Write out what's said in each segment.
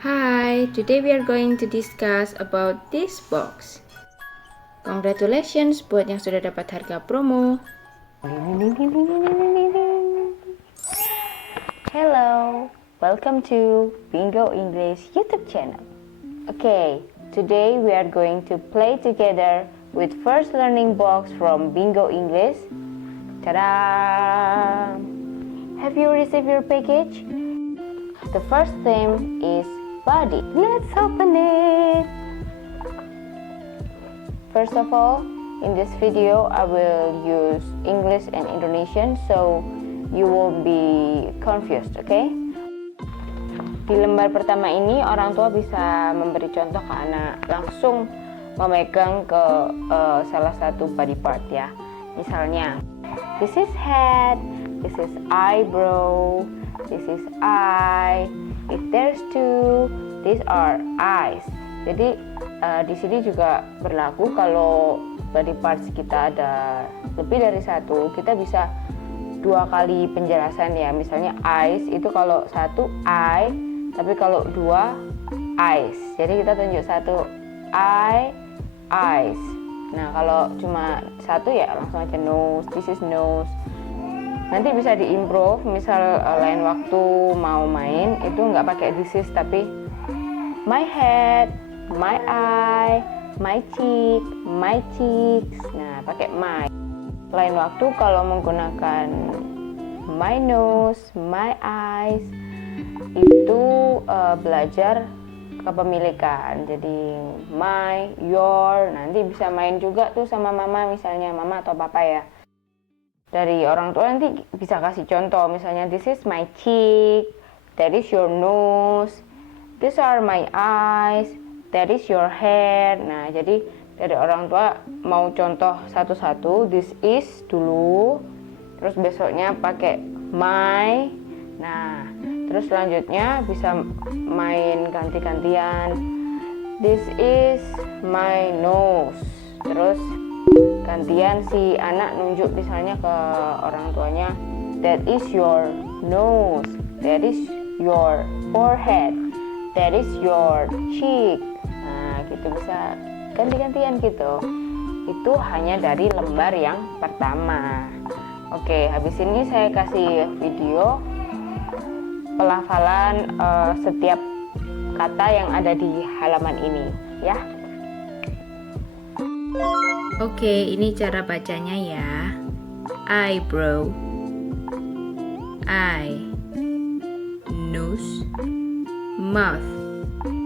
Hi, today we are going to discuss about this box. Congratulations buat yang sudah dapat harga promo. Hello, welcome to Bingo English YouTube channel. Okay, today we are going to play together with first learning box from Bingo English. Ta-da! Have you received your package? The first theme is body. Let's open it. First of all, in this video I will use English and Indonesian so you won't be confused, okay? Di lembar pertama ini orang tua bisa memberi contoh ke anak, langsung memegang ke salah satu body part ya. Misalnya, this is head, this is eyebrow, this is eye. If there's two, these are eyes. Jadi di sini juga berlaku kalau body parts kita ada lebih dari satu, kita bisa dua kali penjelasan ya. Misalnya eyes itu kalau satu eye, tapi kalau dua eyes. Jadi kita tunjuk satu eye, eyes. Nah kalau cuma satu ya langsung aja nose, this is nose. Nanti bisa diimprove, misal lain waktu mau main itu nggak pakai this is tapi my head, my eye, my cheek, my cheeks. Nah pakai my. Lain waktu kalau menggunakan my nose, my eyes itu belajar kepemilikan. Jadi my, your, nanti bisa main juga tuh sama mama, misalnya mama atau papa ya. Dari orang tua nanti bisa kasih contoh, misalnya this is my cheek, that is your nose, these are my eyes, that is your hair. Nah jadi dari orang tua mau contoh satu-satu, this is dulu, terus besoknya pakai my. Nah terus selanjutnya bisa main ganti-gantian, this is my nose. Terus gantian si anak nunjuk misalnya ke orang tuanya, that is your nose, that is your forehead, that is your cheek. Nah gitu bisa ganti-gantian gitu. Itu hanya dari lembar yang pertama. Oke, habis ini saya kasih video pelafalan setiap kata yang ada di halaman ini ya. Oke, ini cara bacanya ya. Eyebrow, eye, nose, mouth,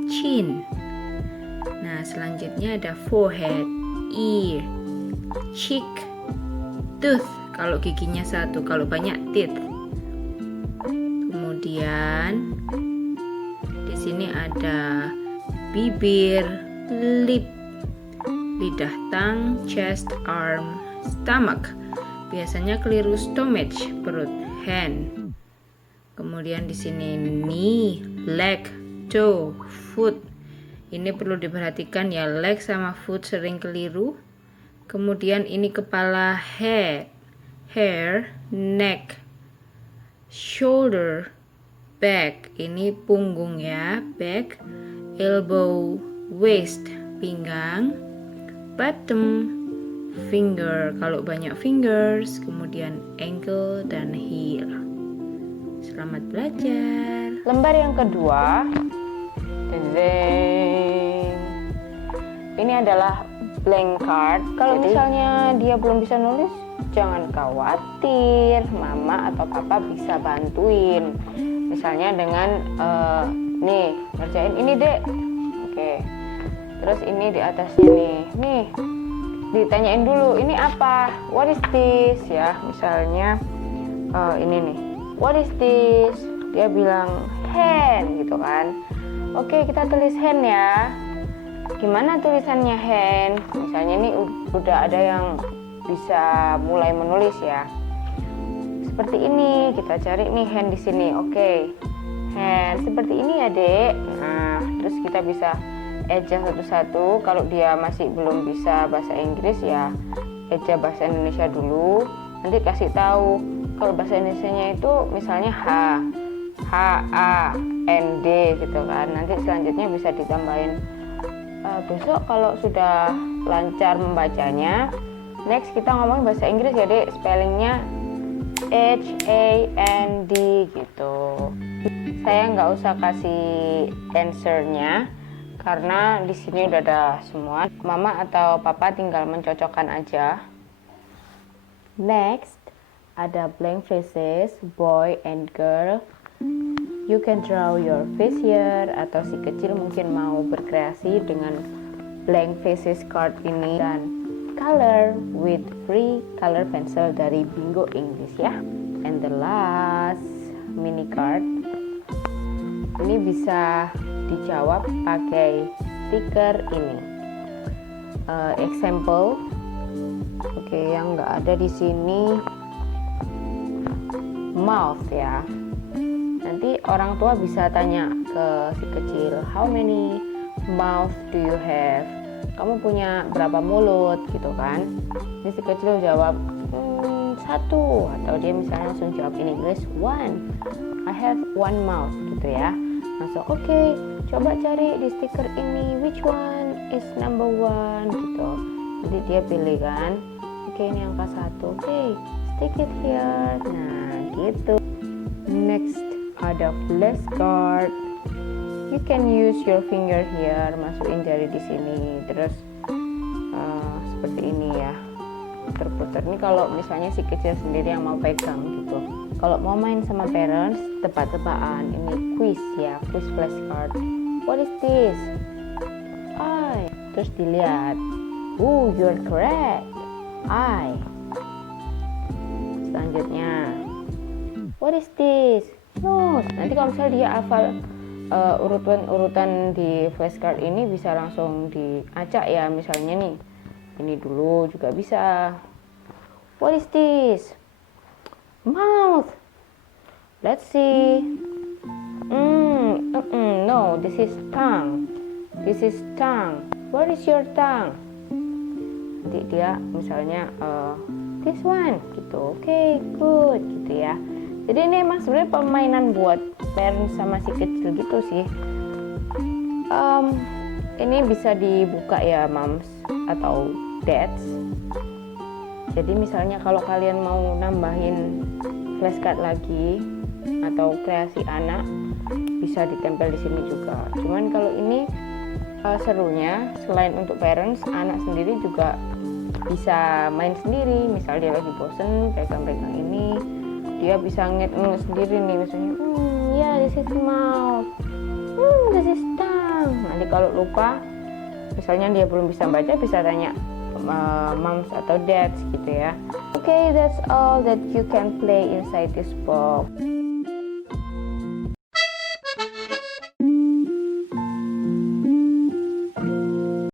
chin. Nah, selanjutnya ada forehead, ear, cheek, tooth. Kalau giginya satu, kalau banyak teeth. Kemudian di sini ada bibir, lip, lidah, tongue, chest, arm, stomach. Biasanya keliru stomach, perut, hand. Kemudian di sini knee, leg, toe, foot. Ini perlu diperhatikan ya, leg sama foot sering keliru. Kemudian ini kepala, head, hair, neck, shoulder, back. Ini punggung ya, back, elbow, waist, pinggang, bottom, finger kalau banyak fingers, kemudian ankle dan heel. Selamat belajar. Lembar yang kedua, ini adalah blank card. Kalau misalnya dia belum bisa nulis, jangan khawatir, mama atau papa bisa bantuin. Misalnya dengan nih ngerjain ini dek. Oke. Terus ini di atasnya nih ditanyain dulu ini apa, what is this ya. Misalnya ini nih, what is this, dia bilang hand gitu kan. Oke, kita tulis hand ya. Gimana tulisannya hand? Misalnya ini udah ada yang bisa mulai menulis ya. Seperti ini, kita cari nih hand di sini. Oke, hand seperti ini ya dek. Nah terus kita bisa eja satu-satu. Kalau dia masih belum bisa bahasa Inggris ya eja bahasa Indonesia dulu, nanti kasih tahu. Kalau bahasa Indonesianya itu misalnya H, A, and D gitu kan. Nanti selanjutnya bisa ditambahin besok kalau sudah lancar membacanya. Next kita ngomong bahasa Inggris, jadi spellingnya H-A-N-D gitu. Saya nggak usah kasih answernya karena di sini udah ada semua. Mama atau papa tinggal mencocokkan aja. Next, ada blank faces, boy and girl. You can draw your face here, atau si kecil mungkin mau berkreasi dengan blank faces card ini, dan color with free color pencil dari Bingo English ya. And the last mini card, ini bisa dijawab pakai stiker ini. Example, oke, yang nggak ada di sini mouth ya. Nanti orang tua bisa tanya ke si kecil, how many mouth do you have? Kamu punya berapa mulut gitu kan? Ini si kecil jawab 1, atau dia misalnya langsung jawab in English 1. I have 1 mouth gitu ya. Langsung oke, coba cari di stiker ini which one is number 1 gitu. Jadi dia pilih kan. Oke, ini angka 1. Oke, stick it here. Nah, gitu. Next, ada flashcard. You can use your finger here, masukin jari di sini, terus seperti ini ya, puter-puter. Ini kalau misalnya si kecil sendiri yang mau pegang gitu. Kalau mau main sama parents, tebak-tebakan. Ini quiz ya, quiz flashcard. What is this? I. Terus dilihat. You're correct. I. Selanjutnya, what is this? Nose. Nanti kalau misalnya dia hafal urutan di flashcard ini, bisa langsung diacak ya. Misalnya nih, ini dulu juga bisa. What is this? Mouth. Let's see. No, this is tongue. This is tongue. Where is your tongue? Nanti dia misalnya this one gitu. Oke, good gitu ya. Jadi ini emang sebenarnya permainan buat parents sama si kecil gitu sih. Ini bisa dibuka ya moms atau dads. Jadi misalnya kalau kalian mau nambahin flashcard lagi atau kreasi anak, bisa ditempel di sini juga. Cuman kalau ini serunya selain untuk parents, anak sendiri juga bisa main sendiri. Misal dia lagi bosen pegang-pegang ini, dia bisa nget-nget sendiri nih, misalnya this is mouth, this is tongue. Nanti kalau lupa, misalnya dia belum bisa baca, bisa tanya moms atau dads gitu ya. Okay, that's all that you can play inside this box.